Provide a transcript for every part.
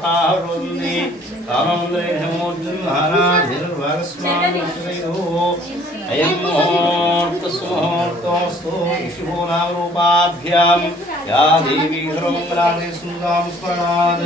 स्वाहारोदे काममंद्रेणमूर्तिं महाराजर्वागस्मान्विषयो अयं मुहूर्तस्मुहूर्तोऽस्तु शुभो नाम रूपाभ्यां या देवी सर्वमङ्गलानि सुन्दां स्मरात्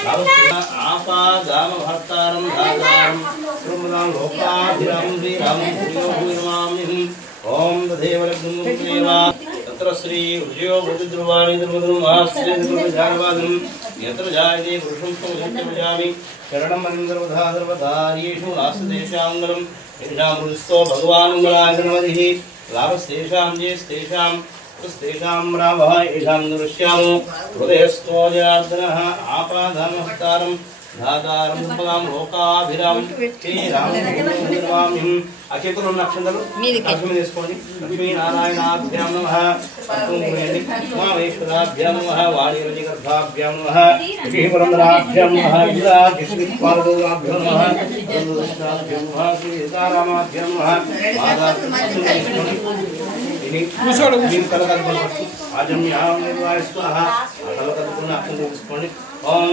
आपादाम भर्तारं धातारं श्रुमलां लोकाभिराम वीराम भूयोभिर्मामिहि ओम तदेवलग्नं देवा तत्र श्री उज्जयो बुद्धिद्रुवाणि धर्मधर्मास्त्रे धर्मजानवादं यत्र जायते पुरुषं संहितमजामि शरणं मन्दिरवधा सर्वधार्येषु नास्तेषामङ्गलं यज्ञामृतस्तो भगवान् मङ्गलाय लाभस्तेषां जेस्तेषां तेषां रामः येषां दृश्यामो हृदयस्थो जनार्दनः आपादानहर्तारं धातारं सम्पदां लोकाभिरामं श्रीरामं अचेतुलं नक्षत्रं लक्ष्मी తీసుకోండి లక్ష్మీనారాయణాభ్యాం నమః పంతుమేని ఉమామేశ్వరాభ్యాం నమః వాణీరజిగర్భాభ్యాం నమః శ్రీపురంధరాభ్యాం నమః విలాజిష్మిత్పాదోరాభ్యాం నమః నందదృష్టాభ్యాం నమః శ్రీసీతారామాభ్యాం నమః ini musuh ini kalakan ajam yang निर्वायस्वाहा kalakan पुनः akan diskoni om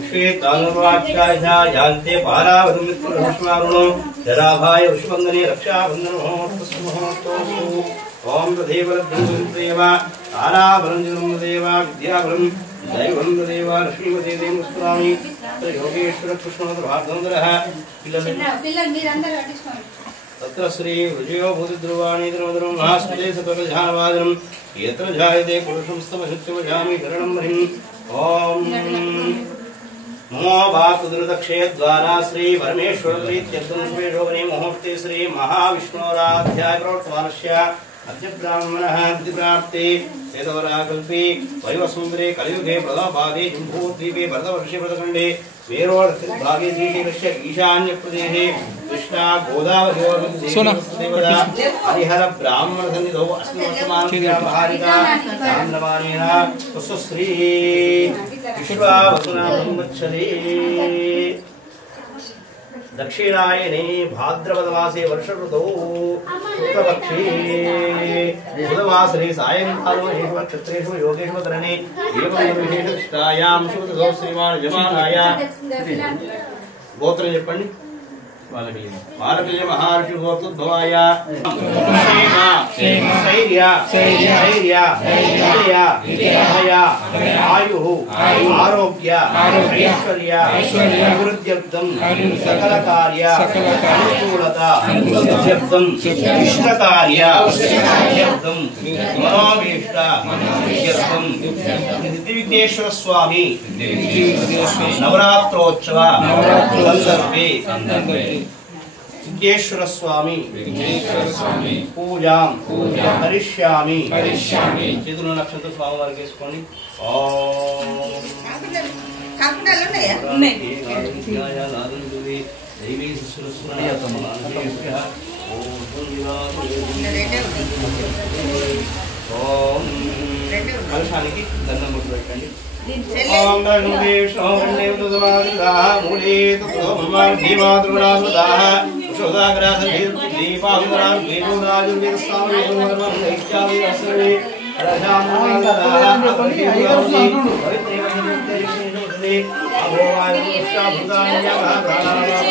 श्री तानुवाचार्या जानते पारावधुमित्र रश्मारुणो जराभाय ऋषभंगने रक्षाबंधन मुहूर्तस्मुहूर्तो ओम तदेवलग्नं देवा ताराबलं देवा विद्याबलं दैवं देवा लक्ष्मीवते देवस्वामी योगेश्वर कृष्णोद्भागंधरः पिल्लल मीरंदर अडिस्कोंడి तत्र श्री विजयो भूतिद्रुवाणि धर्मधर्मं महास्मृते सकलजानवादनं यत्र जायते पुरुषंस्तमशुच्यवजामि शरणं हरिं ओम नमो भातुदृदक्षे द्वारा श्री परमेश्वर प्रीत्यर्थं मुहूर्ते श्री महाविष्णोराध्याय प्रवर्तमानस्य अद्य ब्राह्मणः दिप्राप्ते वेदवराकल्पे वैवस्वम्बरे कलियुगे प्रथमपादे जम्बूद्वीपे भरतवर्षे भरतखण्डे वेरोर्भागे श्रीकृष्ण ईशान्यप्रदेशे कृष्णा गोदावरीदेवता हरिहर ब्राह्मण सन्निधौ अस्मत्समानहारिका चान्द्रमानेन स्वश्री विश्वावसुना ब्रह्मच्छदे दक्षिणायने भाद्रपदमासे वर्ष ऋतौ शुक्लपक्षे बुधवासरे सायंकाले नक्षत्रेषु योगेषु तरणे एवं विशेषष्टायां शुभदौ श्रीमान् यजमानाय गोत्रं చెప్పండి मालवीय महर्षि गोत्रोद्भवाय स्थैर्य आयुः आरोग्य ऐश्वर्य अभिवृद्ध्यर्थं सकल कार्य अनुकूलता सिद्ध्यर्थं इष्टकार्य सिद्ध्यर्थं मनोभीष्ट सिद्ध्यर्थं सिद्धिविघ्नेश्वर स्वामी नवरात्रोत्सव संदर्भे विघ्नेश्वर स्वामी पूजा करिष्यामि చేతుల నక్షత్ర స్వామి వారికి వేసుకోండి ఓం కాకుడాలు ఉన్నాయా ఉన్నాయి దేవి సురస్మరణీయ తమనాభ్య ఓం కలశానికి దండం పెట్టండి ओम नमोवेशो वन्देवतुदमादिदा मूले तत्त्वमं दीमातृणासुदाः उषोदाग्रासधीर दीपावरां वेदोदाजुर्वेदस्वामी धर्मं नैष्यामि अस्मि रजामुदाः अपरिहितोऽसि पवित्रेवनित्ययिष्णुते अभोवाय पुष्टाभुतान्यः प्राणानां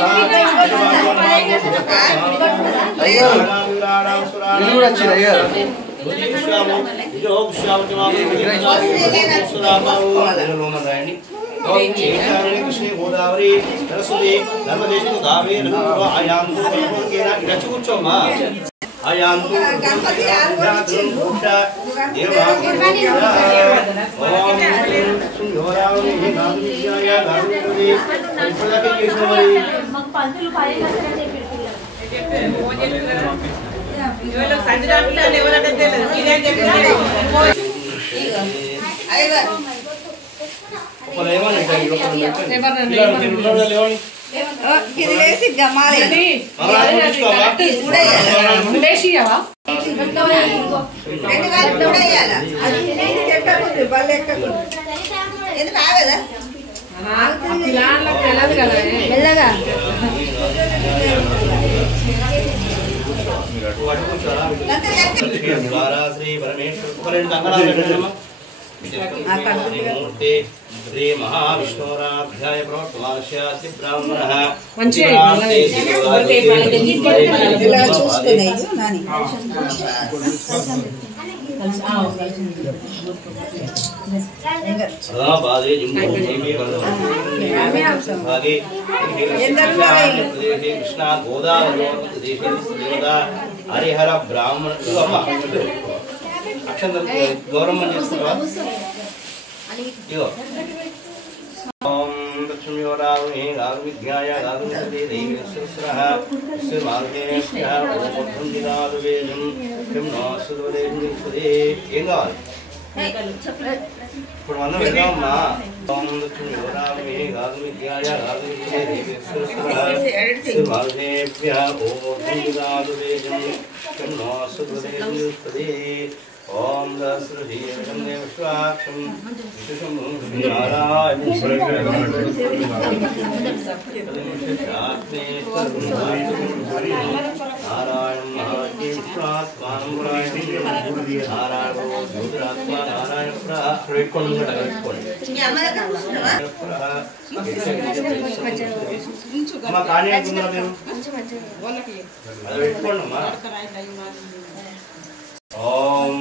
योग कृष्ण गोदावरी सरस्वती नर्मदे कावेरी आयाम रचकूर्चोमा आयांतु गणपति आगमन मोक्षा देवा ओम सुंदरावली हे गावियाय गावित्री संपदा के ईश्वरी मग पंचुल पाले कसं ते पिडतील ये लोग संजना आपला लेवल अटक देले किल्या आईवर पण एवढं नाही लेवल ఇది వేసి గమాలి ఉండేసియవా రెండు గాలి ఉండేయాల అది నేను చెప్పకపోతే బల్ల ఎక్కకు ఎందుకు ఆగదా పిలాన్లకు తెలదు కదా మెల్లగా శ్రీ పరమేశ్వర मूर्ति श्री महाविष्णुराध्याय प्रवर्तमानस्य ब्राह्मणः कृष्णा गोदावरी हरिहर ब्राह्मण अक्षर गौरव ओम लक्ष्मी वरावहि गाविद्याय गावित्री देवी सुस्रः सुमार्गेभ्यः ओम दिनादवेदं किं नो सुदेवि सुदे ఏంగాలి ఇప్పుడు మనం వెళ్దామా ఓం లక్ష్మీ వరావहि गाविद्याय गावित्री देवी सुस्रः सुमार्गेभ्यः ओम दिनादवेदं किं नो सुदेवि सुदे ओम दशरथीयं देवस्वाक्षं विशुषं नारायण नारायण महादेवात्मानं नारायण ज्योतिरात्मा नारायण ओम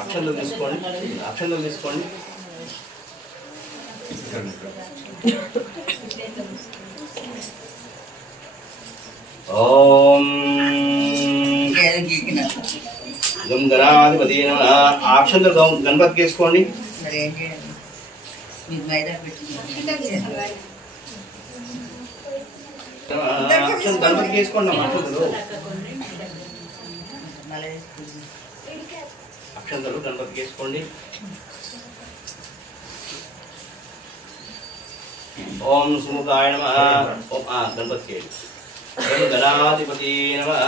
अक्षंतल తీసుకోండి ओम गम गणाधिपति नमः अक्षंतल गणपति తీసుకోండి अक्षंतल गणपति తీసుకోండి अक्षंतलु गणपति తీసుకోండి ओम सुमुखाय नमः ओम गणपति गणाधिपति नमः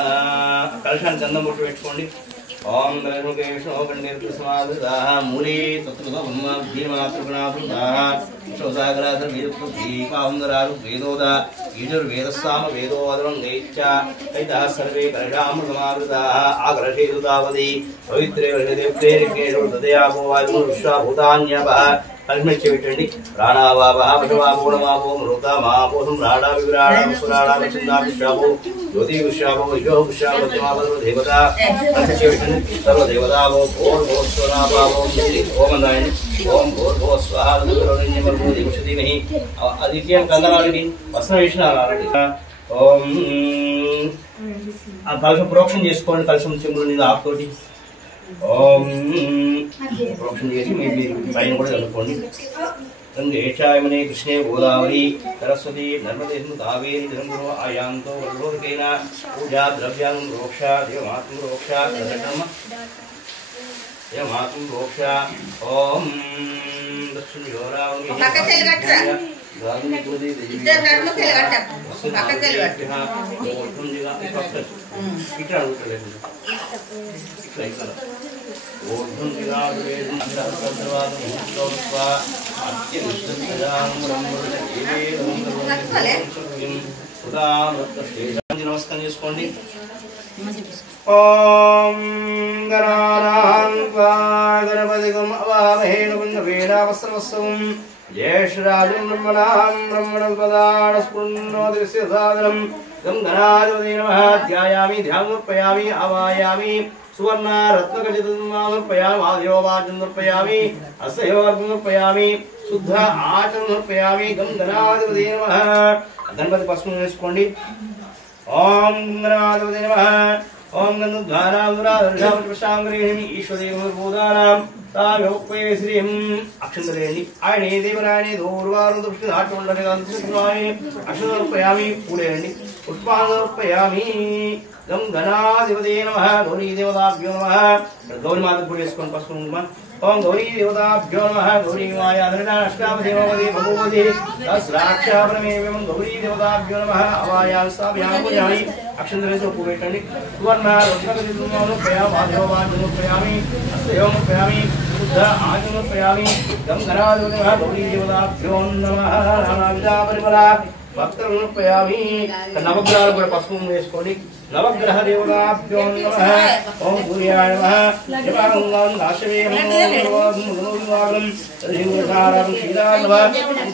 कलशाన్ని గంధం బొట్టు పెట్టుకోండి ओम गणेशो गणेशस्मादः मूले तत्त्वब्रह्म धीमातृगणातुः शोसागराधर वेदपुदीपावन्दरारु वेदोदा यजुर्वेदस्साम वेदोदरं गैच्चा कैता सर्वे कलशामृतमारुदाः आग्रहेदुतावदि पवित्रे वर्षदेवप्रेरिकेषु तदयापो वायुः विश्वाभूतान्यपः कल्मिच्चेविटंडी प्राणावावः वशवापूर्णमापो मृतमापो सम्राडा विविराडा सुराडा विचन्दा विश्वापो ज्योति विश्वापो विजो विश्वापो देवता देवता कल्मिच्चेविटंडी सर्व देवतावो भोर भोर स्वरापावो ओम नारायण ओम भोर भोर स्वाहा दुर्गोरण्यमर्गो देवशतिमहि आदित्यं कंगनालिनी वस्त्रवेषणालालिनी ओम आ कलशं प्रोक्षण చేసుకోండి కలశం చెంబులో నీళ్ళు ఆపుతోటి ओम प्रोक्षण చేసి మీ పైన కూడా కలుపుకోండి गंगेशायमने कृष्णे गोदावरी सरस्वती नर्मदे कावेरी जलंधरो आयांतो वल्लोकेन पूजा द्रव्यां रोक्षा देवमातुं रोक्षा धर्म देवमातुं रोक्षा ओम दक्षिण गोदावरी पकतेल गट्रा गांधी गोदी इधर नर्म तेल गट्टा पकतेल गट्टा ओम जिगा पकत इकड़ा उतरे इकड़ा ओम जिगावे अंतरवाद मुक्तोस्वा आद्य विष्णुजां ब्रह्मदेवे नमस्कार చేసుకోండి ओम गणानां गणपतिगं अवामहे नववेदावस्त्रवस्सवं ज्येष्ठराजं ब्रह्मणां ब्रह्मणपदानस्पुण्णोदिस्य सादरं गं गणाधिपते नमः ध्यायामि ध्यानमुपयामि आवायामि सुवर्णा रत्नखचितमानुपयामि आदियोवाचनुपयामि हस्तयोर्मुपयामि शुद्ध आचरणुपयामि गं गणाधिपते नमः गणपति पस्मं వేసుకోండి ओम गणाधिपते नमः ओम गंधुद्वाराम ईश्वरेम ताव्योक्वे श्रीम अक्षंतरेणि आयने देवरायणे दोर्वारो दक्षिणाट्यमण्डलगान्धुसुमाय अक्षंतरोपयामि पूरयणि पुष्पाणोपयामि गं गणाधिपते नमः गौरी देवताभ्यो नमः गौरी माता पूजयस्कोन् पस्पुं ओम गौरी देवताभ्यो नमः गौरी माया धृणाष्टावदेववदे भगवते तस्राक्षापरमेवं गौरी देवताभ्यो नमः अवायां स्थापयामि पूजयामि अक्षंतरेषु पूरयणि सुवर्णा रोचकदिनुपयामि माधववानुपयामि हस्तयोमुपयामि बुद्ध आजमुपयामि गं गणाधिपते नमः गौरी देवताभ्यो नमः नानाविधा परिमला भक्तरुपयामि नवग्रहाలు కూడా పసుపు వేసుకోండి नवग्रह देवताभ्यो नमः ओम सूर्याय नमः शिवांगं नाशवेयं नमोऽग्निं तदेवतारं शीलानवः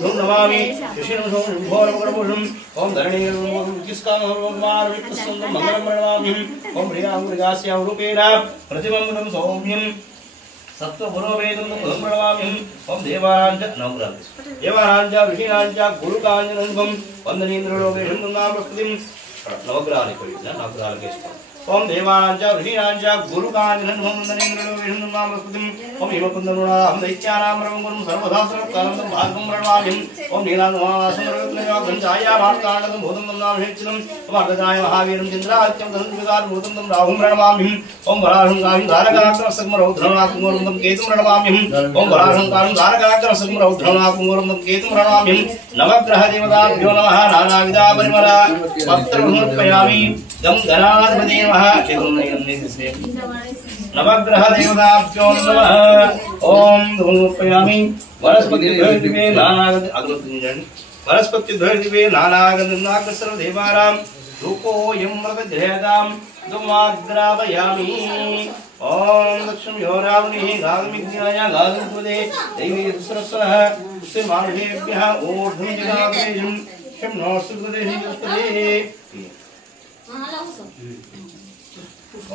धूम नमामि शिशिरं भोरमकरपुषं ओम धरणीं किस्कामोर्वार वित्तसंगं मंगलं प्रणमामि ओम प्रियांगुर्गास्यां रूपेण प्रतिबंधं सौम्यं सत्वपुरोवेदं प्रणमामि ओम देवानांच देवानांच ऋषीणांच गुरुकाञ्जनं वन्दनीन्द्रलोकेशं नामस्तुतिं नवग्रहाలు नवग्रहाలు ओम देवानांच ऋषीणांच गुरुकाञ्जनं वन्दनीन्द्रलोकेशं नामस्तुतिं ओम हिमकुन्दनुनां दैत्यानां रवं सर्वधास्त्रकालं भागं प्रणमामि ओम नीलानुवासमरत्नयागं छायामार्ताण्डं भूतं नामहेक्षणं ओम अर्धजाय महावीरं चन्द्राच्यं धनुर्विदारं भूतं राहुं प्रणमामि ओम वराहंकारिं धारकाग्रसग्मरौद्रनाकुंगरुं केतुं प्रणमामि ओम वराहंकारिं धारकाग्रसग्मरौद्रनाकुंगरुं केतुं प्रणमामि नवग्रह देवताभ्यो नमः नानाविधा परिमला पत्रमुपयामि गं गणाधिपते नमः नवग्रह देवताभ्यो नमः ओम धूमोपयामि वनस्पतिद्वये नानागत अग्निजन वनस्पतिद्वये नानागन्धाग्रसर्व देवानां धूपोऽयं मृगधेदां धूमाग्रावयामि ओम लक्ष्मी योरावणिः गागमिज्ञाय गागमिद्वदे दैवी सुरसः मानुषेभ्यः ऊर्ध्वं जगादेशं शं नो सुगदेशे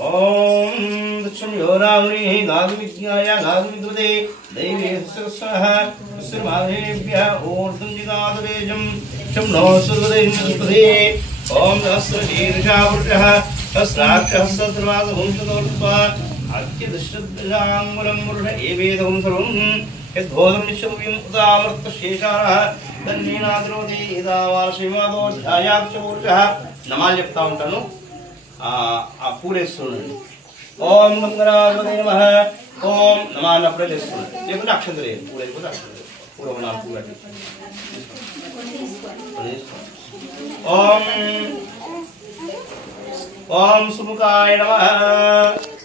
ओम दक्षिण योरावणिः गागमिज्ञाय गागमिद्वदे दैवी सुरसः मानुषेभ्यः ऊर्ध्वं जगादेशं शं नो सुगदेशे ओम सहस्रशीर्षावृषः सहस्राक्षः सहस्रमासवंशतोर्ध्वा अत्यदृष्टदृशाङ्गुलं मुरुष एवेदं सर्वं यद्भोदं निश्चव्यं उदामृतशेषारः तन्नेनाद्रोति इदावार्षिमादोऽध्यायाक्षपूरुषः नमाज చెప్తా ఉంటాను ఆ పూరేస్తుండండి ఓం గంగరాజే నమః ఓం నమాన ప్రదేశుండండి లేకపోతే అక్షంతరే పూరేకపోతే అక్షంతరే పూరవనా పూరటి ओम ओम सुमुखाय नमः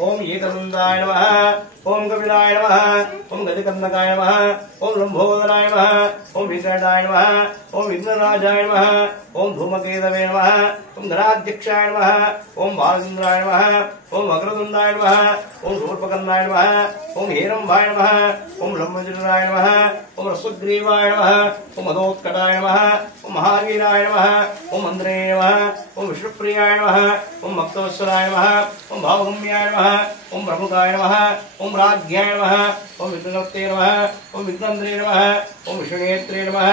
ओम एकदंताय नमः ओम कपिलाय नमः ओम गजकर्णकाय नमः ओम लंबोदराय नमः ओम विकटाय नमः ओम विघ्नराजाय नमः ओम धूमकेतवे नमः ओम गणाध्यक्षाय नमः ओम बालेन्द्राय नमः ओम अग्रदुंडाय नमः ओम शूर्पकर्णाय नमः ओम हेरंबाय नमः ओम ब्रह्मजराय नमः ओम रसुग्रीवाय नमः ओम अदोत्कटाय नमः ओम महावीराय नमः ओम मंद्रे नमः ओम विष्णुप्रियाय नमः ओम भक्तवत्सलाय नमः ओम भावगम्याय नमः ओम प्रमुखाय नमः ओम राज्ञाय नमः ओम विघ्नवते नमः ओम विघ्नन्द्रे नमः ओम विष्णुनेत्रे नमः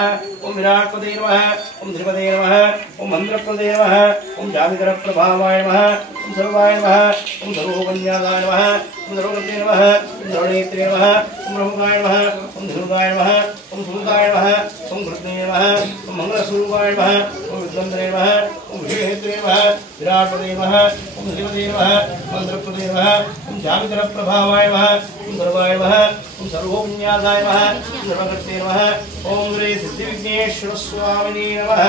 ओम विराट्पदे नमः ओम धृपदे नमः ओम मंद्रप्रदे नमः ओम जामिकरप्रभावाय नमः ओम सर्वाय नमः ओम सर्वोपन्यासाय नमः ओम सर्वगते नमः ओम सर्वनेत्रे नमः ओम प्रमुखाय नमः ओम धनुगाय नमः ओम सुमुखाय नमः ओम कृष्णे नमः ओम मंगलस्वरूपाय नमः ओम विघ्नन्द्रे नमः ओम विष्णुनेत्रे नमः विराट्पदे नमः ओम धृपदे नमः मंद्रप्रदे नमः ओम जामिकरप्रभावाय नमः ओम सर्वाय नमः ओम सर्वोपन्यासाय नमः ओम सर्वगते नमः ओम श्री सिद्धिविघ्नेश्वर स्वामिने नमः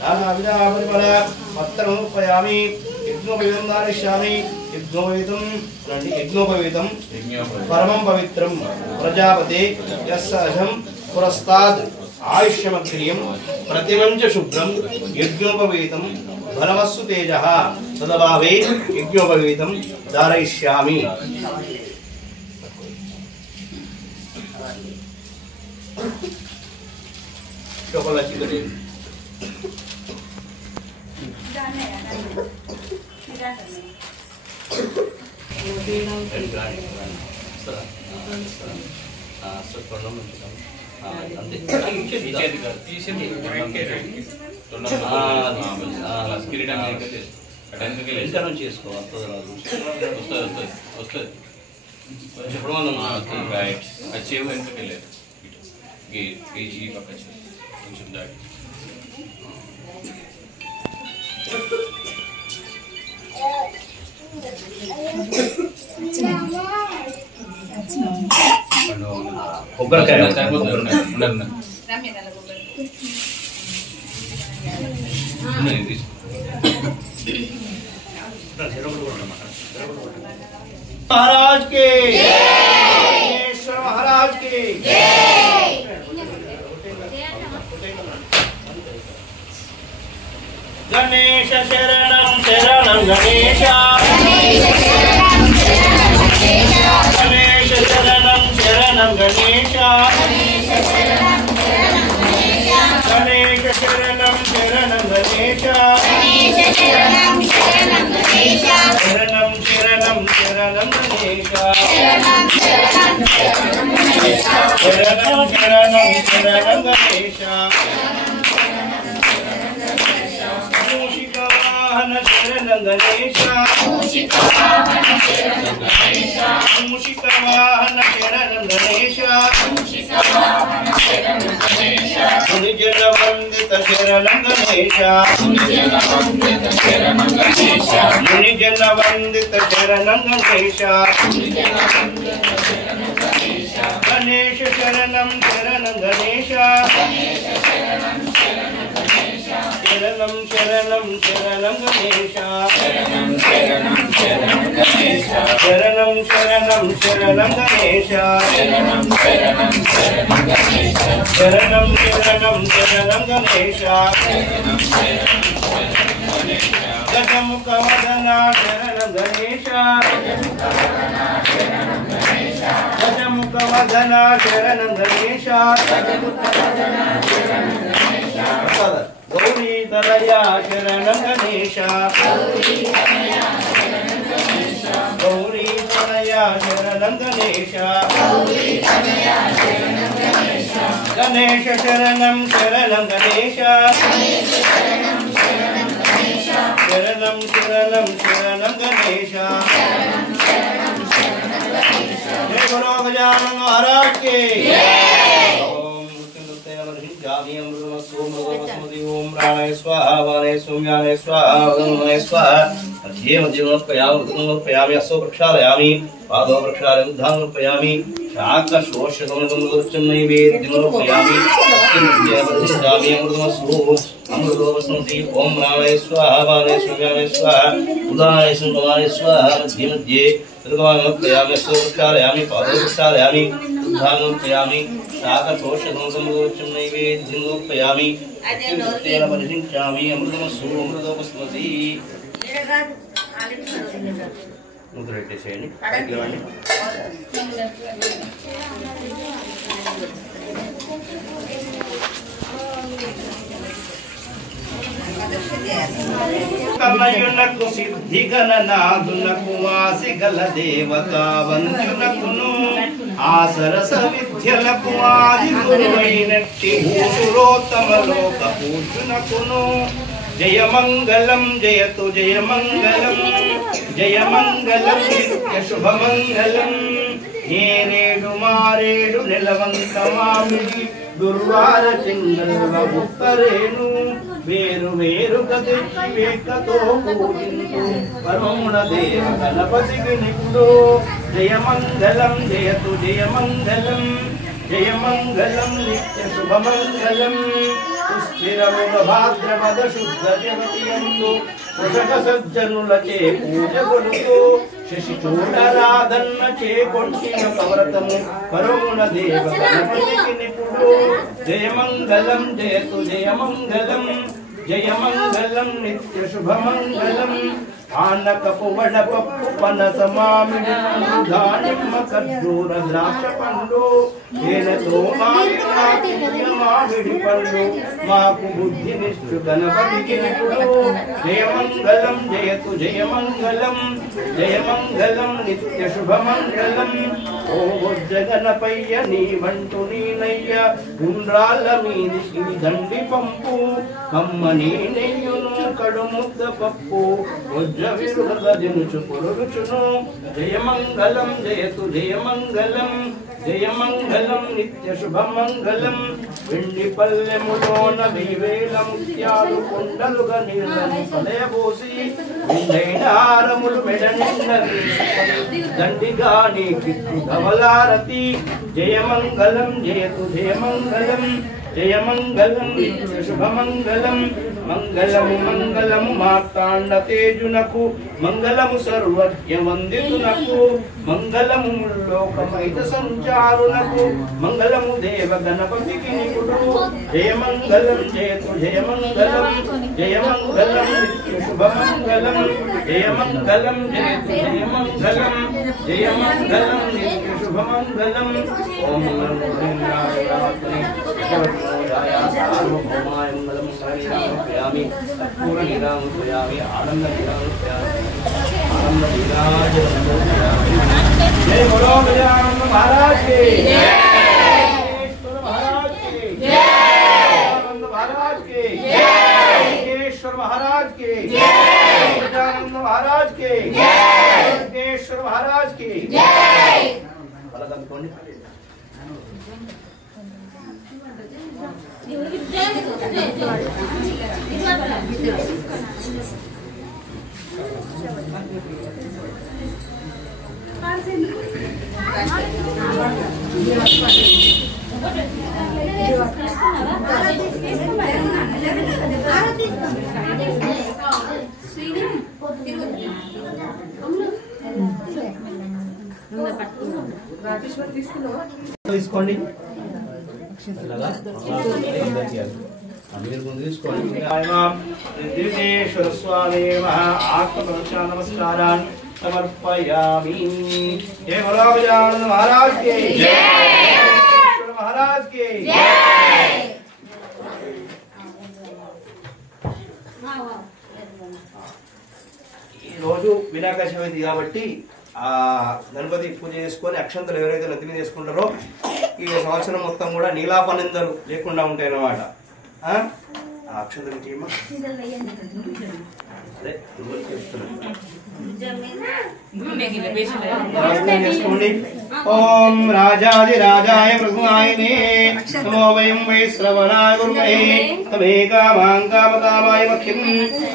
नानाविधा परिमला पत्रमुपयामि यज्ञोपवीतं धारयिष्यामि यज्ञोपवीतं परमं पवित्रं प्रजापते यस्सहं पुरस्ताद् आयुष्यमग्रियं प्रतिमञ्च शुभ्रं यज्ञोपवीतं बलमस्सु तेजः तदभावे यज्ञोपवीतं धारयिष्यामि चोकोलाची करें ఎంత నుంచి చేసుకో వస్తుంది రాదు వస్తుంది చెప్పడం అది చేవు వెనకకి వెళ్ళారు ఈ పక్క కొంచెం దాటి కొబ్బరికాయ महाराज के महाराज के गणेश शरणं शरणं गणेश गणेश शरणं शरणं गणेश गणेश शरणं शरणं गणेश शरणं शरणं शरणं गणेश शरणं शरणं गणेश मूषिकवाहन शरणं गणेश मूषिकवाहन शरणं गणेश मुनिजन वंदित शरणं गणेश मुनिजन वंदित शरणं गणेश गणेश शरणं शरणं गणेश शरणं शरणं शरणं गणेश शरणं शरणं शरणं गणेश शरणं शरणं शरणं गणेश गजमुखवदना शरणं गणेश गजमुखवदना शरणं गणेश गौरी तनया शरणं गणेश गौरी तनया शरणं गणेश गणेश शरणं शरणं गणेश शरणं शरणं शरणं गणेश जय गुरु गजानन महाराज के ओम प्राणाय स्वाहा वाणाय सौम्याय स्वाहा वदनाय स्वाहा मध्ये मध्ये नमस्पयामि असो प्रक्षालयामि पादो प्रक्षालय उद्धान नमस्पयामि शाक शोष समगमगोचन नैवेद्यं नमस्पयामि जामि अमृतमस्तु अमृतो वसन्ति ओम प्राणाय स्वाहा वाणाय सौम्याय स्वाहा उदानाय सौम्याय स्वाहा मध्ये मध्ये नमस्पयामि असो प्रक्षालयामि पादो प्रक्षालयामि उद्धान नमस्पयामि शाक शोष समगमगोचन नैवेद्यं नमस्पयामि तेन परिचिंचामि अमृतमस्तु अमृतो वसन्ति मुद्र పెట్టేసేయండి పైకివ్వండి కమయునకు సిద్ధి గణనాథునకు వాసిగల దేవతా వంద్యునకును ఆసరస విద్యలకు ఆది గురువైనట్టి భూసురోత్తమ లోక పూజునకును जय मंगलम जयतु जय मंगलम नित्य शुभ मंगलम नेरेडु मारेडु निलवंत मामिడి दुर्वार चिंगल्व बुक्करेनु वेरु वेरु गदेशि वेकतो पूजिंतु परमुण देव गणपतिకి నిపుడు जय मंगलम जयतु जय मंगलम नित्य शुभ मंगलम स्थिरमुग भाद्रपद शुद्ध जगतियंదు పుషక సజ్జనులచే పూజ కొలుతూ శశి చూడరాధన్న చే కొట్టిన కవరతము కరుణ దేవ గణపతికి నిపుడు జయ మంగళం జయతు జయ మంగళం నిత్య శుభ మంగళం ఆనకపు వడపప్పు పనస మామిడి దానిమ్మ ఖర్జూర ద్రాక్ష పండు తేనెతో మామిడి పండు మాకు బుద్ధినిచ్చు గణపతికి నిపుడు జయమంగళం జయతు జయమంగళం జయమంగళం నిత్య శుభమంగళం ఓ జగనపయ్య నీ వంటు నీనయ్య ఉండ్రాళ్ళ మీది శ్రీ దండి పంపు కమ్మని నెయ్యును కడుముద్ద పప్పు వజ్ర విరుగ దినుచు పొరుచును జయమంగళం జయతు జయమంగళం జయమంగళం నిత్య శుభమంగళం వెండి పల్లెములోన వేవేల ముత్యాలు కొండలుగా నీళ్ళని పలయబోసి నిండైనారములు మెడ నిండ దండిగా నీ కిట్టు ధవలారతి జయమంగళం జయతు జయమంగళం జయమంగళం నిత్య శుభమంగళం మంగళము మంగళము మార్తాండ తేజునకు మంగళము సర్వజ్ఞ వందితునకు మంగళము ముల్లోకమైత సంచారునకు మంగళము దేవ గణపతికి నిపుడు జయమంగళం జయతు జయమంగళం జయమంగళం నిత్య శుభమంగళం జయమంగళం జయతు జయమంగళం జయమంగళం నిత్య శుభమంగళం ఓం నమో సార్వభౌమాయ మంగళం సరియామి కర్పూర నిరామయామి ఆనంద నిరామయామి ఆనంద నిరాజయామి జై బోలో గజానన మహారాజ్ కి జై ఈశ్వర మహారాజ్ కి జై ఆనంద మహారాజ్ కి జై ఈశ్వర మహారాజ్ కి జై గజానన మహారాజ్ కి జై ఈశ్వర మహారాజ్ కి జై బలగంతోని తీసుకోండి దివ్యేశ్వర స్వామి ఆత్మపరచ నమస్కారాన్ సమర్పయామి జయ బోలో గజానన మహారాజ్ కి జై ఈశ్వర మహారాజ్ కి జై ఈ రోజు వినాయక చవితి కాబట్టి ఆ గణపతి పూజ చేసుకొని అక్షంతలు ఎవరైతే నెత్తి మీద చేసుకుంటారో ఈ సంవత్సరం మొత్తం కూడా నీలాపనిందలు లేకుండా ఉంటాయి అన్నమాట. ఆ అక్షంతలు చేసుకోండి. ఓం రాజాది రాజాయ మృగాయనే నమో వయం వై శ్రవణాయ గురుమహే తమేకామాంకామకామాయ మఖ్యం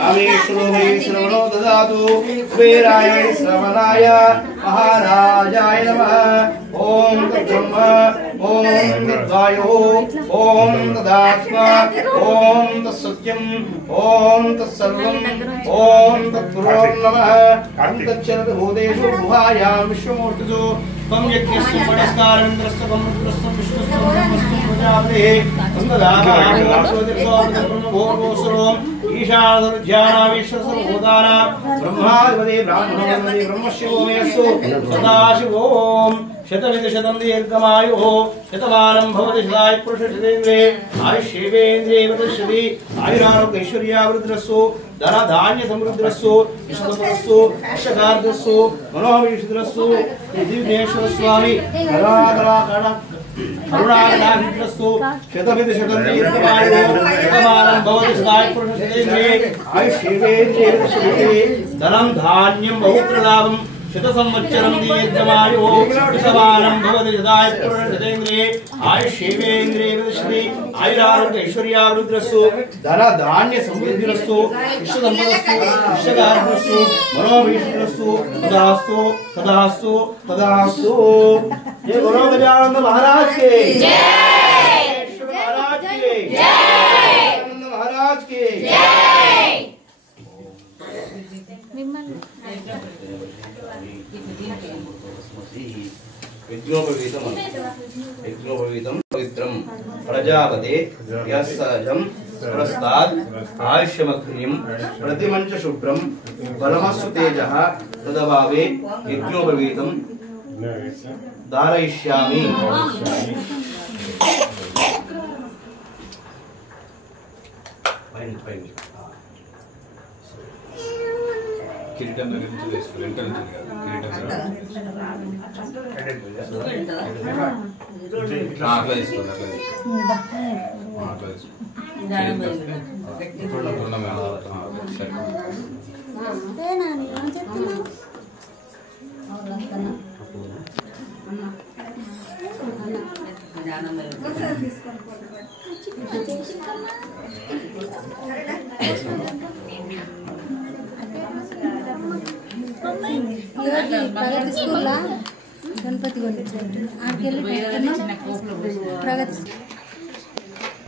ఆమేశ్వరో వై శ్రవణో దదాతు కుబేరాయ వై శ్రవణాయ మహారాజాయ నమః. ఓం తద్బ్రహ్మ ఓం తద్వాయో ఓం తదాత్మ ఓం తత్సత్యం ఓం తత్సర్వం ఓం తత్పురోర్నమః. అంతచ్చరత భూతేషు గుహాయాం విశ్వమూర్తిషు త్వం యజ్ఞస్య పడస్కారమింద్రస్య బ్రహ్మస్య విష్ణుస్య బ్రహ్మస్య ప్రజాపతే బ్రహ్మభోర్వోసరం ఈశానరుధ్యానామీశ్వరసర్వభూతాన బ్రహ్మాధిపతి బ్రాహ్మణోధిపతి బ్రహ్మశివోమయస్సు సదాశివోం శతమితి శతం దీర్ఘమాయుః శతమానం భవతి శతాయ పురుష శతేంద్రియే ఆయుష్యేవేంద్రియే వదశ్యతి ఆయురారోగ్య ఐశ్వర్యావృద్ధిరస్సు ధన ధాన్య సమృద్ధిరస్సు విశ్వపరస్సు యశగార్ధస్సు మనోవిశుద్ధిరస్సు దివ్యేశ్వర స్వామి కరుణాకరాభిద్రస్సు శతమితి శతం దీర్ఘమాయుః శతమానం భవతి శతాయ పురుష శతేంద్రియే ఆయుష్యేవేంద్రియే వదశ్యతి ధనం ధాన్యం బహుత్రలాభం శత సంవత్సరం దీర్ఘమాయుః శతమానం భవతి శతాయ పురుష శతేంద్రియే ఆయుష్యేవేంద్రియే వదశ్యతి ఆయురారోగ్య ఐశ్వర్యావృద్ధిరస్సు ధన ధాన్య సమృద్ధిరస్సు విశ్వసంపదస్సు విశ్వగార్ధస్సు మనోభీషురస్సు తదాస్తు తదాస్తు తదాస్తు. జయ బోలో గజానన మహారాజ్ కి జై ఈశ్వర మహారాజ్ కి జై గజానన మహారాజ్ కి జై. యజ్ఞోపవీతం పవిత్రం ప్రజాపతే యస్సహజం ప్రస్తాద్ ఆయుష్యమగ్నిం ప్రతిమంచ శుభ్రం బలమస్సు తేజః తదభావే యజ్ఞోపవీతం ధారయిష్యామి. పైన కిరీటం దగ్గర నుంచి వేసుకో వెంట నుంచి కాదు కిరీటం అట్లా తీసుకోండి అట్లా తీసుకో ప్రగతి స్కూల్ గణపతి గురించి ఆడికెళ్ళి ప్రగతి